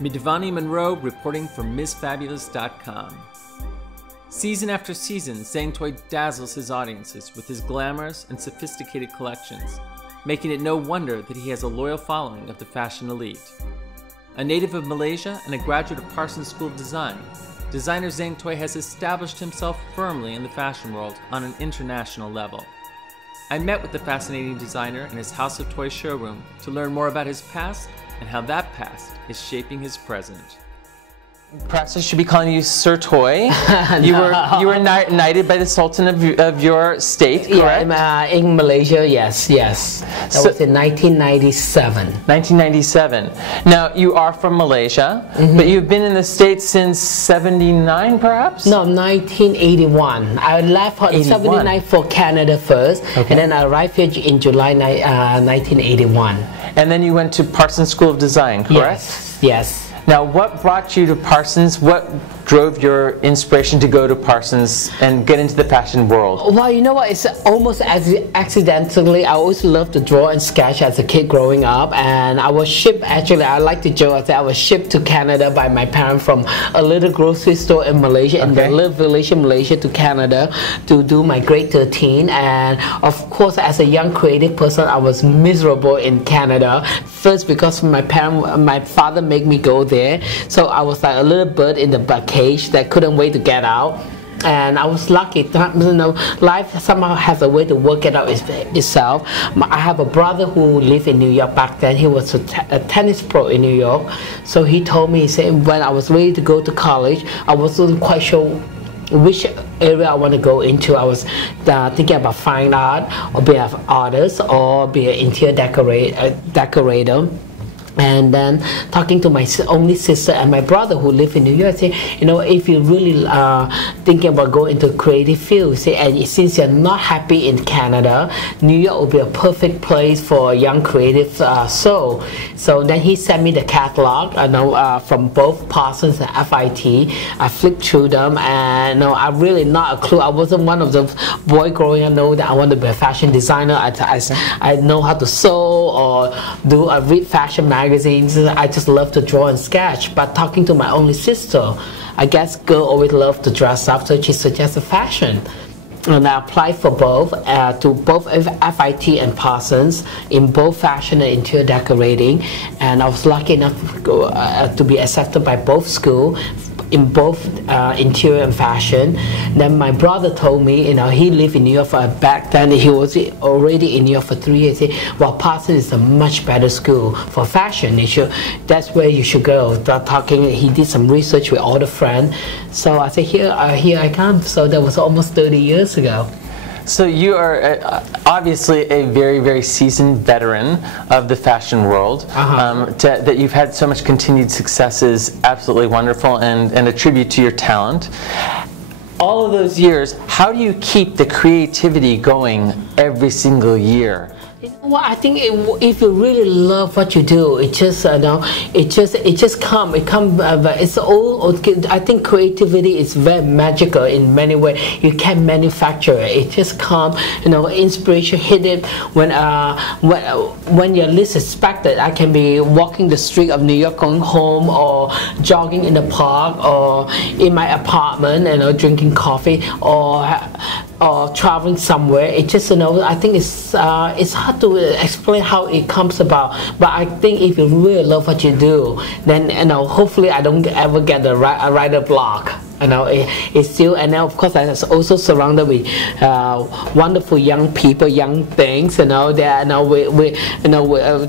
Midvani Monroe reporting for MsFabulous.com. Season after season, Zang Toi dazzles his audiences with his glamorous and sophisticated collections, making it no wonder that he has a loyal following of the fashion elite. A native of Malaysia and a graduate of Parsons School of Design, designer Zang Toi has established himself firmly in the fashion world on an international level. I met with the fascinating designer in his House of Toys showroom to learn more about his past and how that past is shaping his present. Perhaps I should be calling you Sir Toi. You were knighted by the Sultan of your state, correct? Yeah, in Malaysia, yes. That was in 1997. 1997. Now, you are from Malaysia, but you've been in the States since 79, perhaps? No, 1981. I left in 79 for Canada first, and then I arrived here in July 1981. And then you went to Parsons School of Design, correct? Yes. Now, what brought you to Parsons? What drove your inspiration to go to Parsons and get into the fashion world? Well, you know what? It's almost accidentally. I always loved to draw and sketch as a kid growing up, and I was shipped. Actually, I like to joke. I was shipped to Canada by my parents from a little grocery store in Malaysia, in the little village in Malaysia, to Canada to do my grade 13. And of course, as a young creative person, I was miserable in Canada. First, because my father made me go there, so I was like a little bird in the cage that couldn't wait to get out. And I was lucky. Life somehow has a way to work it out itself. I have a brother who lived in New York back then. He was a tennis pro in New York. So he told me, he said, when I was ready to go to college, I wasn't quite sure which area I want to go into. I was thinking about fine art, or be an artist, or be an interior decorator. And then talking to my only sister and my brother who live in New York, say, you know, if you really thinking about going into creative field, say, and since you're not happy in Canada, New York will be a perfect place for a young creative soul. So then he sent me the catalog, from both Parsons and FIT. I flipped through them, and I really not a clue. I wasn't one of the boy growing up know that I want to be a fashion designer. I know how to sew or read fashion magazines. I just love to draw and sketch. But talking to my only sister, I guess girl always love to dress up, so she suggested fashion. And I applied for both, to both FIT and Parsons, in both fashion and interior decorating. And I was lucky enough to be accepted by both schools, in both interior and fashion. Then my brother told me, he lived in New York back then. He was already in New York for 3 years. He said, well, Parsons is a much better school for fashion. That's where you should go. He did some research with all the friends. So I said, here I come. So that was almost 30 years ago. So you are obviously a very, very seasoned veteran of the fashion world. That you've had so much continued success is absolutely wonderful, and a tribute to your talent. All of those years, how do you keep the creativity going every single year? Well, I think if you really love what you do, it just comes. It's all. I think creativity is very magical in many ways. You can't manufacture it. It just comes. Inspiration hit it when you least expect it. I can be walking the street of New York, going home, or jogging in the park, or in my apartment, drinking coffee, or traveling somewhere. It just, I think it's hard to explain how it comes about. But I think if you really love what you do, then hopefully I don't ever get a writer block. It's still, and then of course I was also surrounded with wonderful young people, young things. We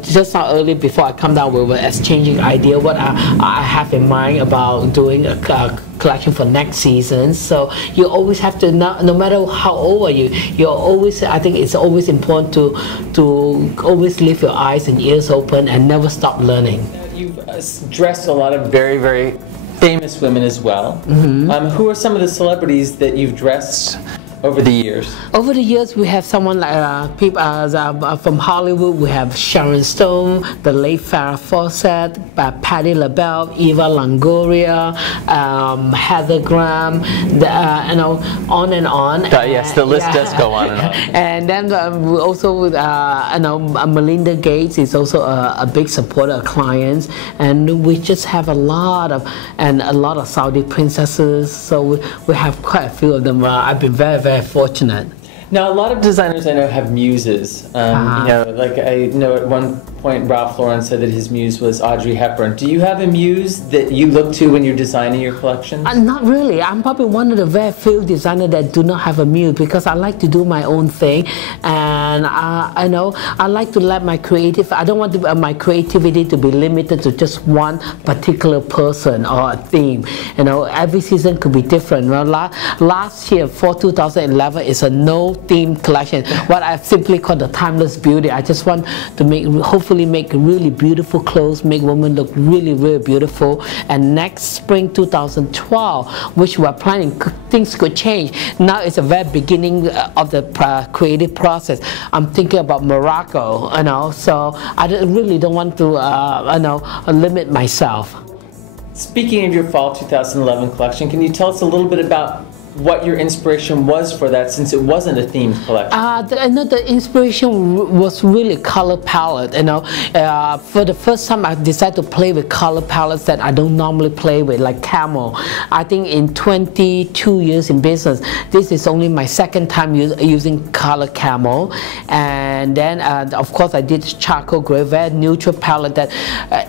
just now early before I come down, we were exchanging idea what I have in mind about doing a collection for next season. So you always have to, no matter how old are you're always. I think it's always important to always leave your eyes and ears open and never stop learning. You've dressed a lot of very, very famous women as well. Who are some of the celebrities that you've dressed over the years? Over the years, we have someone like people from Hollywood. We have Sharon Stone, the late Farrah Fawcett, Patti LaBelle, Eva Longoria, Heather Graham, on and on. Yes, the list does go on and on. And then we also with Melinda Gates is also a big supporter of clients, and we just have a lot of Saudi princesses. So we have quite a few of them. I've been very, very fortunate. Now, a lot of designers I know have muses. You know, like I know at one point Ralph Lauren said that his muse was Audrey Hepburn. Do you have a muse that you look to when you're designing your collection? Not really. I'm probably one of the very few designers that do not have a muse, because I like to do my own thing, and I like to let my I don't want my creativity to be limited to just one particular person or a theme. You know, every season could be different. Well, last year for 2011 is a no theme collection, what I simply call the timeless beauty. I just want to hopefully make really beautiful clothes, make women look really, really beautiful. And next spring 2012, which we're planning, things could change. Now it's the very beginning of the creative process. I'm thinking about Morocco, so I really don't want to limit myself. Speaking of your fall 2011 collection, can you tell us a little bit about what your inspiration was for that, since it wasn't a themed collection? I know the inspiration was really color palette. For the first time I decided to play with color palettes that I don't normally play with, like camel. I think in 22 years in business, this is only my second time using color camel. And then of course I did charcoal gray, very neutral palette that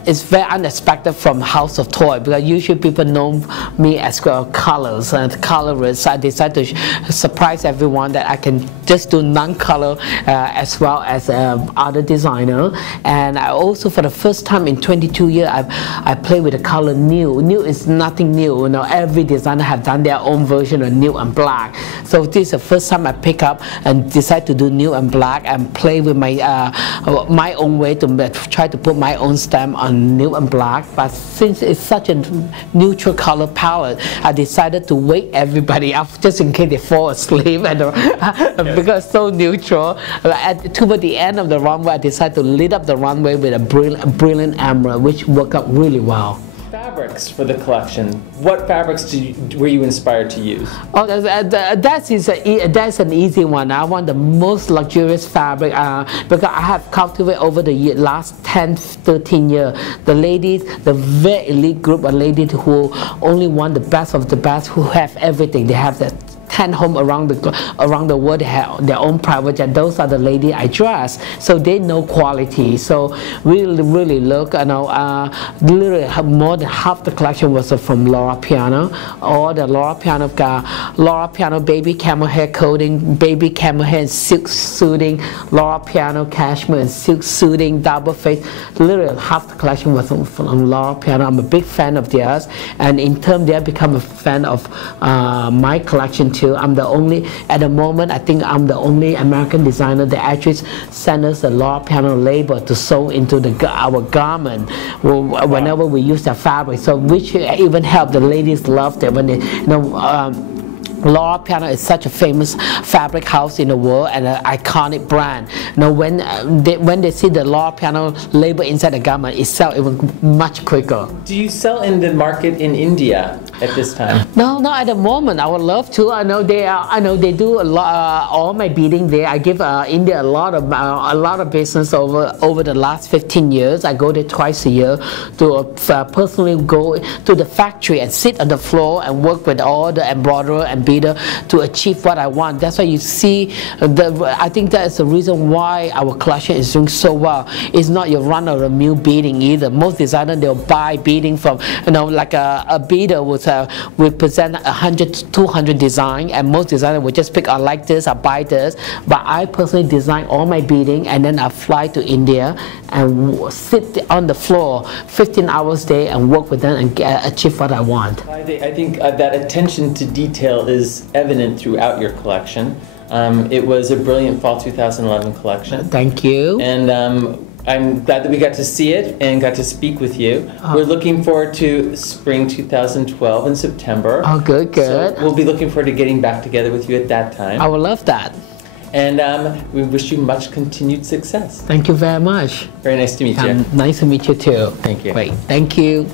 is very unexpected from House of Toy, because usually people know me as colors and colorist. So I decided to surprise everyone that I can just do non-color as well as other designer. And I also, for the first time in 22 years, I play with the color nude. Nude is nothing new. Every designer have done their own version of nude and black. So this is the first time I pick up and decide to do nude and black and play with my own way to try to put my own stamp on nude and black. But since it's such a neutral color palette, I decided to wake everybody up just in case they fall asleep, because it's so neutral. Toward the end of the runway, I decided to lit up the runway with a brilliant emerald, which worked out really well. Fabrics for the collection. What fabrics were you inspired to use? Oh, that's an easy one. I want the most luxurious fabric because I have cultivated over the last 10-13 years. The ladies, the very elite group of ladies who only want the best of the best, who have everything. They have the 10 homes around the world. They have their own private jet. Those are the ladies I dress, so they know quality. So we really look. Literally more than half the collection was from Laura Piano. All the Laura Piano baby camel hair coating, baby camel hair and silk suiting, Laura Piano cashmere and silk suiting, double face. Literally half the collection was from Laura Piano. I'm a big fan of theirs, and in turn they have become a fan of my collection too. I'm the only, at the moment, I think I'm the only American designer that actually sent us the Laura Piano label to sew into our garment whenever we use the fabric. So which even helped the ladies love it when they, Laura Piano is such a famous fabric house in the world and an iconic brand. When they see the Laura Piano label inside the garment, it sells even much quicker. Do you sell in the market in India at this time? No, not at the moment. I would love to. I know they do a lot. All my beading there. I give India a lot of business over the last 15 years. I go there twice a year to personally go to the factory and sit on the floor and work with all the embroiderer and beader to achieve what I want. That's why you see, I think that is the reason why our collection is doing so well. It's not your run-of-the-mill beading either. Most designers, they'll buy beading from, like a beader will present 100 to 200 designs, and most designers will just pick, I like this, I buy this. But I personally design all my beading, and then I fly to India and sit on the floor 15 hours a day and work with them and achieve what I want. I think that attention to detail is evident throughout your collection. It was a brilliant fall 2011 collection. Thank you. And I'm glad that we got to see it and got to speak with you. We're looking forward to spring 2012 in September. Oh, good, good. So we'll be looking forward to getting back together with you at that time. I would love that. And we wish you much continued success. Thank you very much. Very nice to meet you. Nice to meet you too. Thank you. Great. Thank you.